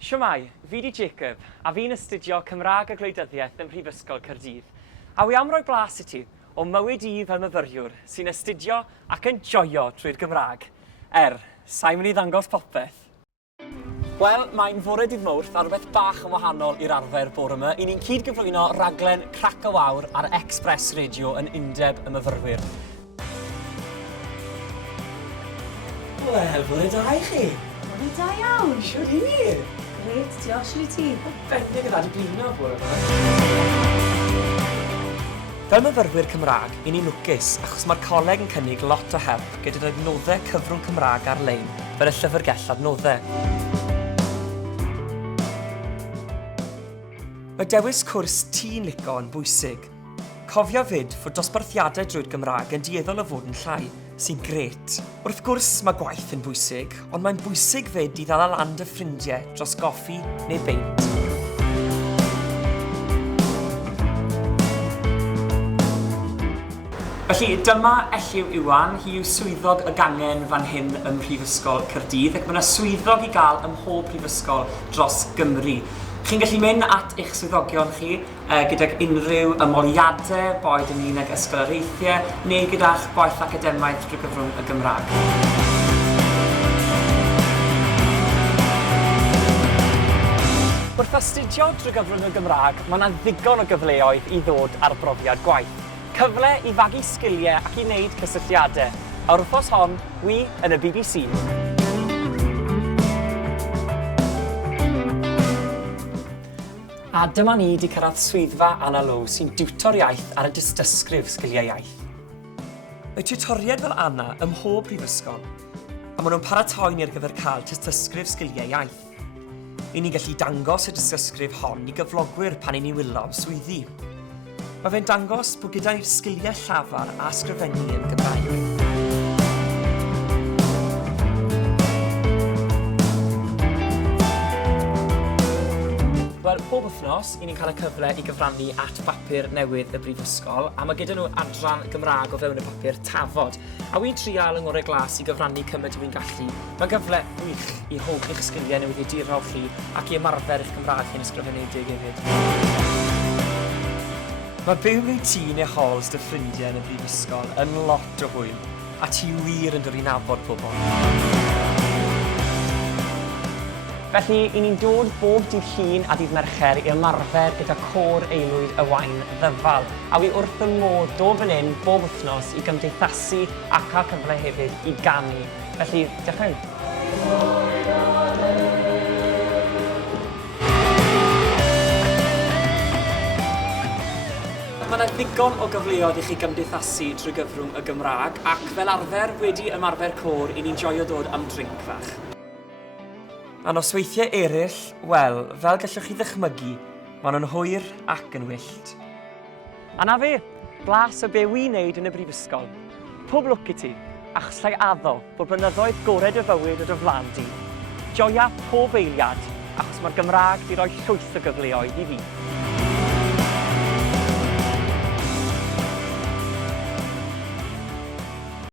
Siwmai, fi di Jacob, a fi'n astudio Cymraeg a gwleidyddiaeth ym mhrifysgol Caerdydd. A wi am roi blas I ti o mywyd I fel myfyriwr sy'n astudio ac yn joio trwy'r Gymraeg. Sa'n mynd I ddangos popeth. Wel, mae'n fore dydd Mawrth a rhywbeth bach yn wahanol i'r arfer bore yma. I ni'n cyd-gyflwyno raglen Crac o Wawr ar Express Radio yn undeb y myfyrwyr. Wel, bore da I chi. Bore da iawn. Siwr I ni? Gret, diolch I ti. Bendig gyda di blino bore yma. Fel myfyrwyr Cymraeg, I ni'n lwcus achos mae'r coleg yn cynnig lot o help gyda'r adnoddau cyfrwng Cymraeg ar-lein fel y llyfrgell adnoddau. Mae dewis cwrs ti'n lico yn bwysig. Cofio fyd fod dosbarthiadau drwy'r Gymraeg yn dueddol o fod yn llai, sy'n gret. Wrth gwrs mae gwaith yn bwysig, ond mae'n bwysig fyd I ddal lan dy ffrindiau dros goffi neu beint. Felly, dyma Elliw Iwan, hi yw swyddog y gangen fan hyn ym mhrifysgol Caerdydd, ac mae yna swyddog I gael ym mhob prifysgol dros Gymru. Chi'n gallu mynd at eich swyddogion chi gydag unrhyw ymoliadau, boed ynglyn ag ysgoloriaethau, neu gyda'ch gwaith academaeth drwy gyfrwng y Gymraeg. Wrth astudio drwy gyfrwng y Gymraeg, mae yna ddigon o gyfleoedd I ddod ar brofiad gwaith. Cyfle I fagu sgiliau ac I wneud cysylltiadau. A'r wrthos hon, wi yn y BBC. A dyma ni wedi cyrraedd swyddfa Anna Low sy'n diwtor iaith ar y dystysgrif sgiliau iaith. Mae tiwtoried fel Anna ym mhob prifysgol, a maen nhw'n paratoi ar gyfer cael dystysgrif sgiliau iaith. I ni'n gallu dangos y dystysgrif hon I gyflogwyr pan I ni'n wylo am swyddi. Mae fe'n dangos bod gyda ni'r sgiliau llafar a ysgrifennu yn Gymraeg. Wel, bob wythnos, I ni'n cael y cyfle I gyfrannu at bapur newydd y brifysgol, a mae gyda nhw adran Gymraeg o fewn y bapur tafod. A wi'n trial yng ngorau glas I gyfrannu cymaint fi'n gallu. Mae'n gyfle wych I holl eich sgiliau newydd I diro chi ac I ymarfer eich Gymraeg chi'n ysgrifenedig hefyd. Mae byw mewn tŷ neu halls dy ffrindiau yn y brifysgol yn lot o hwyl, a ti wir yn dod I nabod pobl. Felly, I ni'n dod bob dydd Llun a dydd Mercher I ymarfer gyda côr aelwyd y wain ddyfal. A wi wrth y modd dod fan hyn bob wythnos I gymdeithasu ac cael cyfle hefyd I ganu. Felly, dechrau. Mae yna ddigon o gyfleoedd I chi gymdeithasu trwy gyfrwng y Gymraeg ac fel arfer wedi ymarfer côr I ni'n joio dod am drinc fach. A nosweithiau eraill, wel, fel gallwch chi ddychmygu, maen nhw'n hwyr ac yn wyllt. A na fe, blas o be wi'n neud yn y brifysgol. Pob lwc I ti, achos llai addo bod blynyddoedd gored y fywyd o dy flan di. Joia pob eiliad, achos mae'r Gymraeg di roi llwyth o gyfleoedd I fi.